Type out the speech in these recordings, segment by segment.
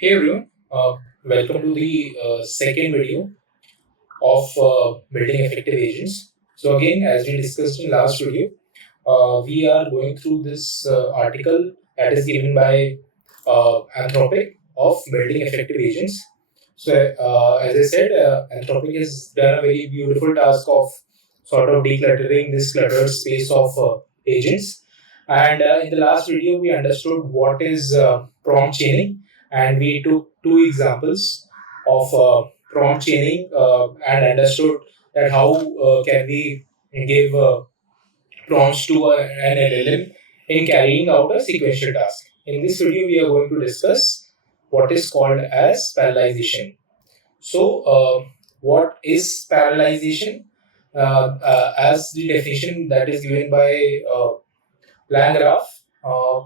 Hey everyone, welcome to the second video of building effective agents. So again, as we discussed in last video, we are going through this article that is given by Anthropic of building effective agents. So as I said, Anthropic has done a very beautiful task of sort of decluttering this cluttered space of agents. And in the last video, we understood what is prompt chaining, and we took two examples of prompt chaining and understood that how can we give prompts to an LLM in carrying out a sequential task. In this video, we are going to discuss what is called as parallelization. So, what is parallelization? As the definition that is given by Langgraph,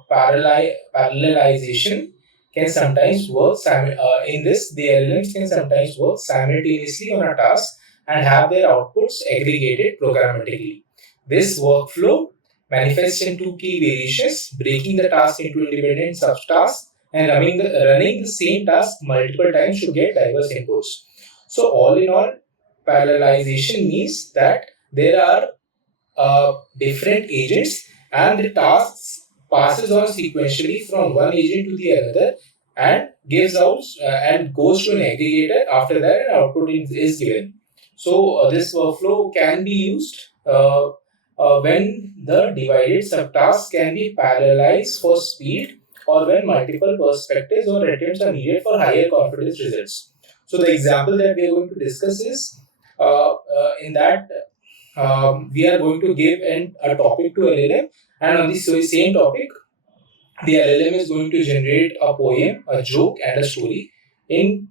parallelization can sometimes work in this. The LLMs can sometimes work simultaneously on a task and have their outputs aggregated programmatically. This workflow manifests in two key variations: breaking the task into independent subtasks and running the same task multiple times to get diverse inputs. So, all in all, parallelization means that there are different agents and the tasks passes on sequentially from one agent to the another and gives out and goes to an aggregator. After that, an output is given. So this workflow can be used when the divided subtasks can be parallelized for speed, or when multiple perspectives or attempts are needed for higher confidence results. So the example that we are going to discuss is in that we are going to give a topic to LLM, and on this same topic, the LLM is going to generate a poem, a joke, and a story in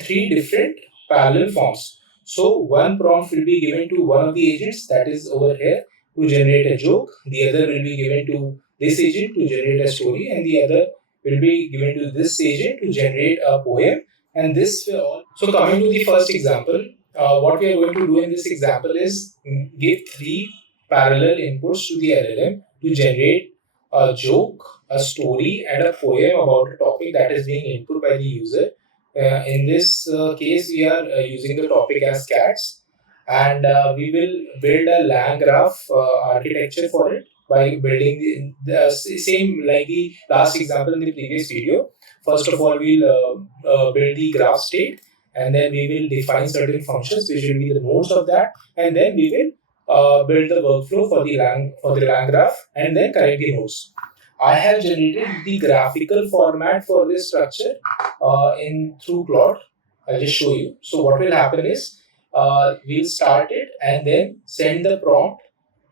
three different parallel forms. So one prompt will be given to one of the agents, that is over here, to generate a joke. The other will be given to this agent to generate a story, and the other will be given to this agent to generate a poem. And this will all. So coming to the first example, what we are going to do in this example is give three parallel inputs to the LLM to generate a joke, a story, and a poem about a topic that is being input by the user. In this case, we are using the topic as cats, and we will build a Lang graph architecture for it by building the same like the last example in the previous video. First of all, we'll build the graph state, and then we will define certain functions which will be the nodes of that, and then we will build the workflow for the Lang graph, and then connect the nodes. I have generated the graphical format for this structure in through Claude. I'll just show you. So what will happen is we'll start it and then send the prompt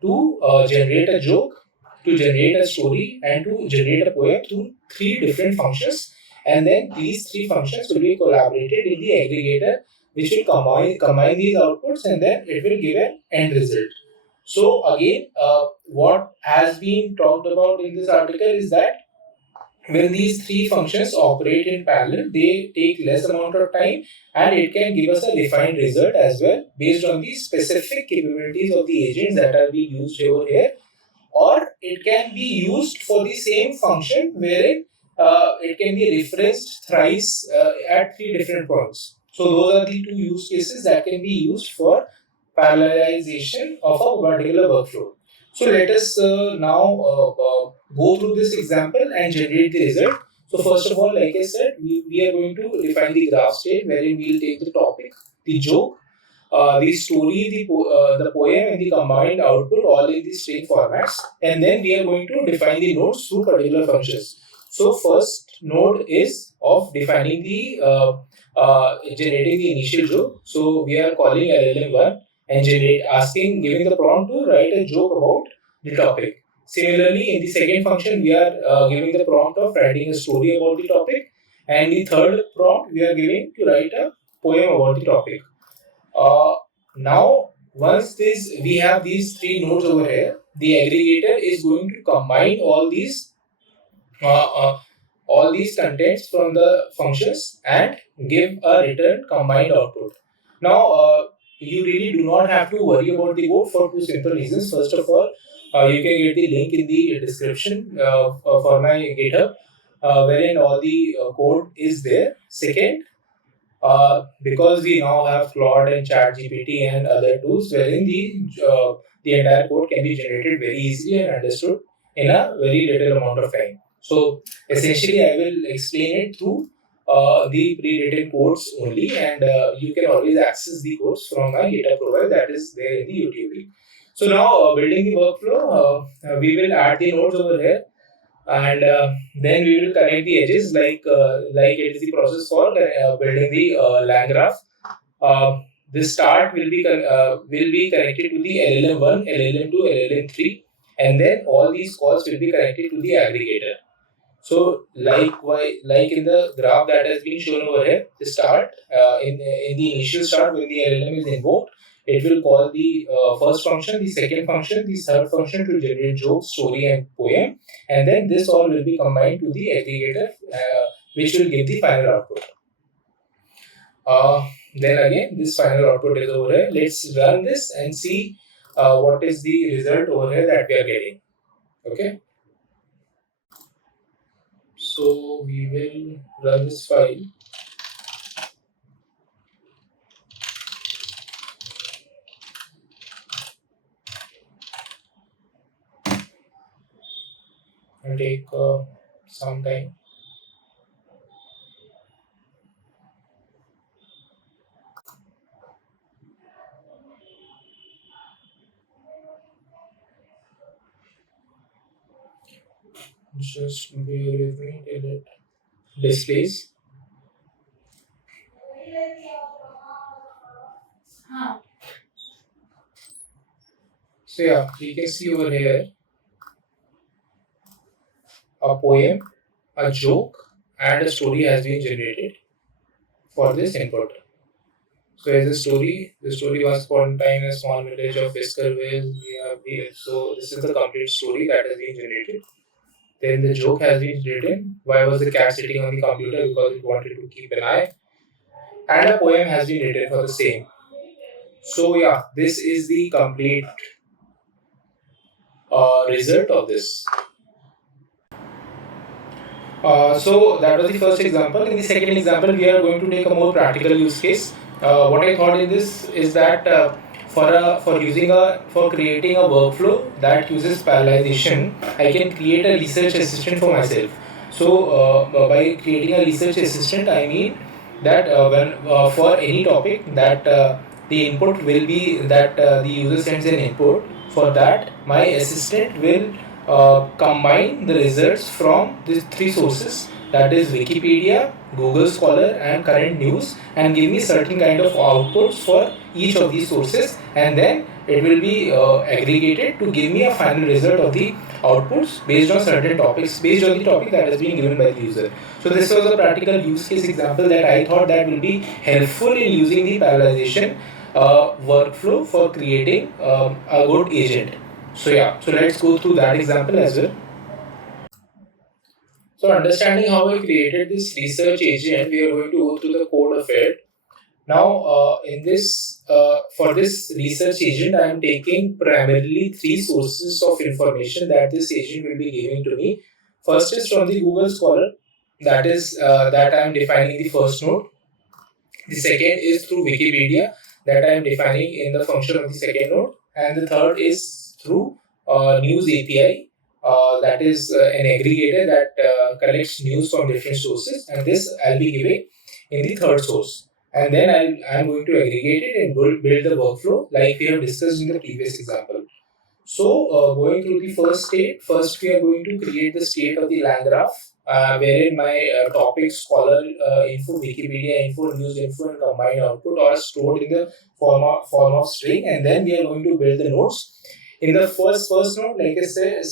to generate a joke, to generate a story, and to generate a poem through three different functions. And then these three functions will be collaborated in the aggregator, which will combine these outputs, and then it will give an end result. So again, what has been talked about in this article is that when these three functions operate in parallel, they take less amount of time, and it can give us a defined result as well based on the specific capabilities of the agents that are being used over here. Or it can be used for the same function wherein it can be referenced thrice at three different points. So those are the two use cases that can be used for parallelization of a particular workflow. So let us now go through this example and generate the result. So first of all, like I said, we are going to define the graph state wherein we will take the topic, the joke, the story, the poem, and the combined output all in the string formats, and then we are going to define the nodes through particular functions. So first node is of defining the generating the initial joke. So we are calling LLM1 and asking, giving the prompt to write a joke about the topic. Similarly, in the second function, we are giving the prompt of writing a story about the topic, and the third prompt we are giving to write a poem about the topic. Now, once we have these three nodes over here, the aggregator is going to combine uh, uh, all these contents from the functions and give a return combined output. Now, you really do not have to worry about the code for two simple reasons. First of all, you can get the link in the description for my GitHub. wherein all the code is there. Second, because we now have Claude and ChatGPT and other tools, wherein the entire code can be generated very easily and understood in a very little amount of time. So essentially, I will explain it through the pre-written codes only, and you can always access the codes from my GitHub profile that is there in the YouTube link. So now, building the workflow, we will add the nodes over here, and then we will connect the edges like it is the process for building the lang graph. The start will be connected to the LLM1, LLM2, LLM3, and then all these calls will be connected to the aggregator. So like in the graph that has been shown over here, the start in the initial start when the LLM is invoked, it will call the first function, the second function, the third function to generate joke, story, and poem, and then this all will be combined to the aggregator, which will give the final output. Then again, this final output is over here. Let's run this and see what is the result over here that we are getting. Okay. So we will run this file. And take some time. Just bear with me till it displays. So yeah, you can see over here a poem, a joke, and a story has been generated for this input. So as a story, the story was upon a time in a small village of Fiskerville. So this is the complete story that has been generated. Then the joke has been written. Why was the cat sitting on the computer? Because it wanted to keep an eye. And a poem has been written for the same. So yeah, this is the complete result of this. So that was the first example. In the second example, we are going to take a more practical use case. What I thought in this is that for creating a workflow that uses parallelization, I can create a research assistant for myself. So by creating a research assistant, I mean that when for any topic that the input will be that the user sends an input. For that, my assistant will combine the results from these three sources, that is Wikipedia, Google Scholar, and current news, and give me certain kind of outputs for each of these sources, and then it will be aggregated to give me a final result of the outputs based on certain topics, based on the topic that has been given by the user. So this was a practical use case example that I thought that will be helpful in using the parallelization workflow for creating a good agent. So yeah, so let's go through that example as well. So understanding how I created this research agent, we are going to go through the code of it. Now, for this research agent, I am taking primarily three sources of information that this agent will be giving to me. First is from the Google Scholar, that I am defining the first node. The second is through Wikipedia, that I am defining in the function of the second node, and the third is through News API, that is an aggregator that collects news from different sources, and this I'll be giving in the third source. And then I'm going to aggregate it and build the workflow like we have discussed in the previous example. So, going through the first state, first we are going to create the state of the lang graph, wherein my topic, scholar info, Wikipedia info, news info, and combined output are stored in the form of string, and then we are going to build the nodes. In the first node, like I said,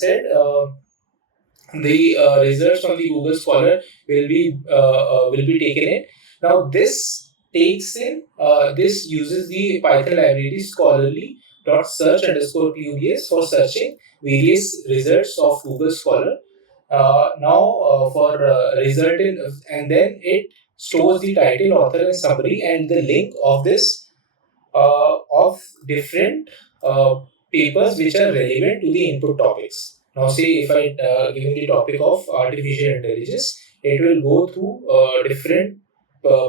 the results from the Google Scholar will be taken in. Now this uses the Python library scholarly dot search underscore pubs for searching various results of Google Scholar. For result in, and then it stores the title, author, and summary, and the link of this of different papers which are relevant to the input topics. Now, say if I given the topic of artificial intelligence, it will go through different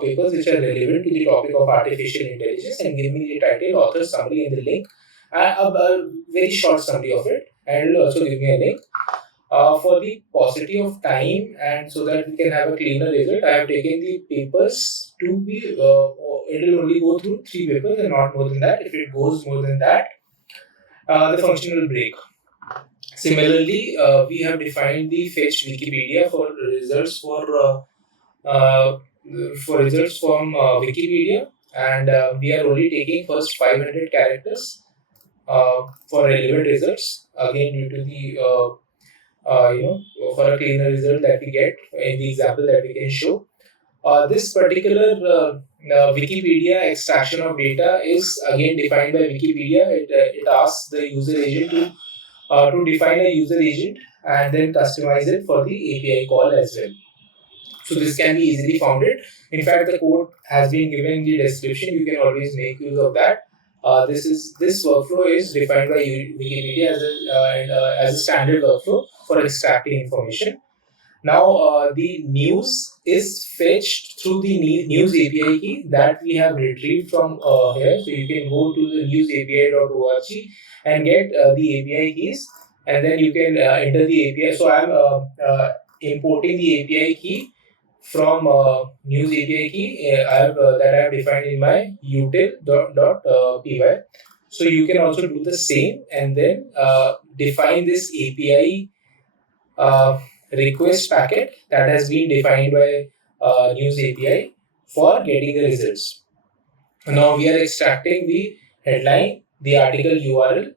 papers which are relevant to the topic of artificial intelligence and give me the title, author, summary, and the link, and a very short summary of it, and it will also give me a link. For the paucity of time and so that we can have a cleaner result, I have taken the papers to be, it will only go through 3 papers and not more than that. If it goes more than that, the function will break. Similarly, we have defined the fetch Wikipedia uh, for results from Wikipedia, and we are only taking first 500 characters for relevant results. Again, due to the for a cleaner result that we get in the example that we can show. This particular Wikipedia extraction of data is again defined by Wikipedia. It asks the user agent to define a user agent and then customize it for the API call as well. So this can be easily founded. In fact, the code has been given in the description. You can always make use of that. This workflow is defined by Wikipedia as a standard workflow for extracting information. Now, the news is fetched through the news API key that we have retrieved from here. So you can go to the newsapi.org and get the API keys, and then you can enter the API. So I'm importing the API key from news API key that I have defined in my util.py. So you can also do the same and then define this API request packet that has been defined by news API for getting the results. Now we are extracting the headline, the article URL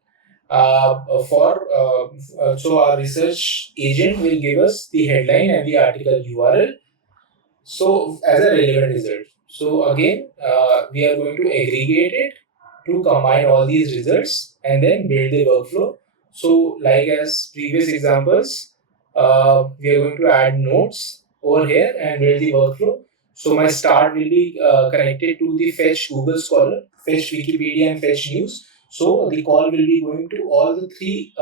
so our research agent will give us the headline and the article URL. So as a relevant result. So again, we are going to aggregate it to combine all these results and then build the workflow. So like as previous examples, we are going to add nodes over here and build the workflow. So my start will be connected to the fetch Google Scholar, fetch Wikipedia, and fetch news. So the call will be going to all the three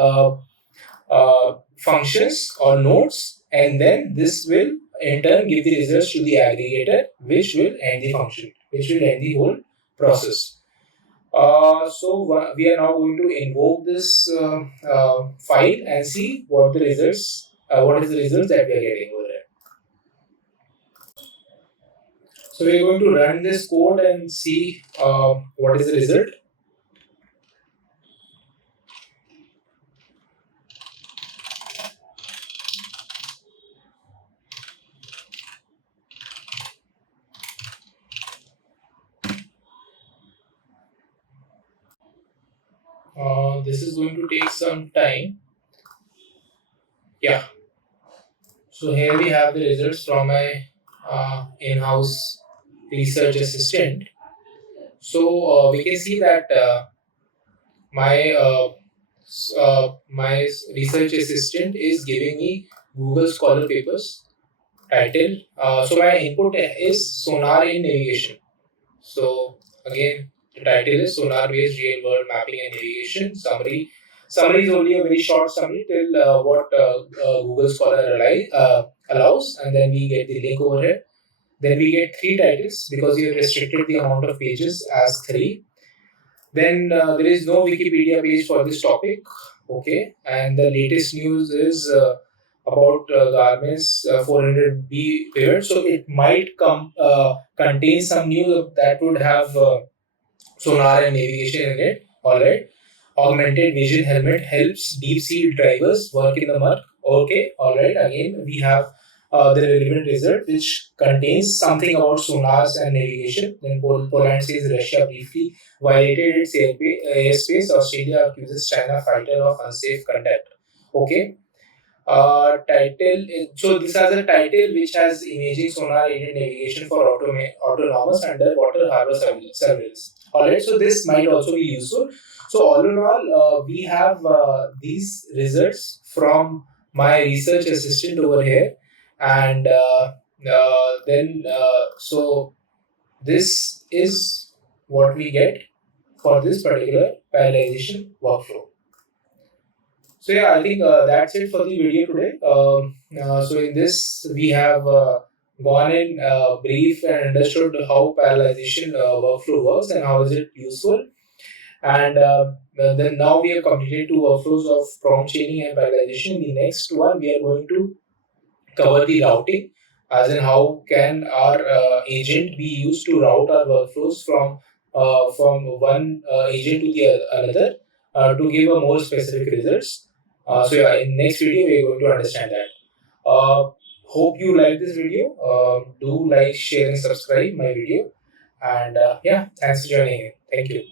functions or nodes, and then this will in turn give the results to the aggregator, which will end the function, which will end the whole process. So we are now going to invoke this file and see what the results, what is the results that we are getting over there. So we are going to run this code and see what is the result. This is going to take some time. Yeah. So here we have the results from my in-house research assistant. So we can see that my my research assistant is giving me Google Scholar papers title. So my input is sonar in navigation. So again, the title is sonar based real world mapping and navigation summary. Summary is only a very short summary till what Google Scholar allows, and then we get the link over here. Then we get 3 titles because we have restricted the amount of pages as 3. Then there is no Wikipedia page for this topic. Okay, and the latest news is about Garmin's 400B pivot. So it might contain some news that would have sonar and navigation in it. All right. Augmented vision helmet helps deep sea divers work in the mud. Okay. All right. Again, we have the relevant result which contains something about sonars and navigation. Then Poland says Russia briefly violated its airspace. Australia accuses China fighter of unsafe conduct. Okay. So this has a title which has imaging sonar aided navigation for autonomous underwater harbor surveillance. Alright, so this might also be useful. So all in all, we have these results from my research assistant over here, and so this is what we get for this particular parallelization workflow. So yeah, I think that's it for the video today. So in this, we have gone in brief and understood how parallelization workflow works and how is it useful. And then now we have completed two workflows of prompt chaining and parallelization. In the next one, we are going to cover the routing, as in how can our agent be used to route our workflows from one agent to the another to give a more specific results. So yeah, in next video we are going to understand that. Hope you like this video. Do like, share, and subscribe my video. And yeah, thanks for joining in. Thank you.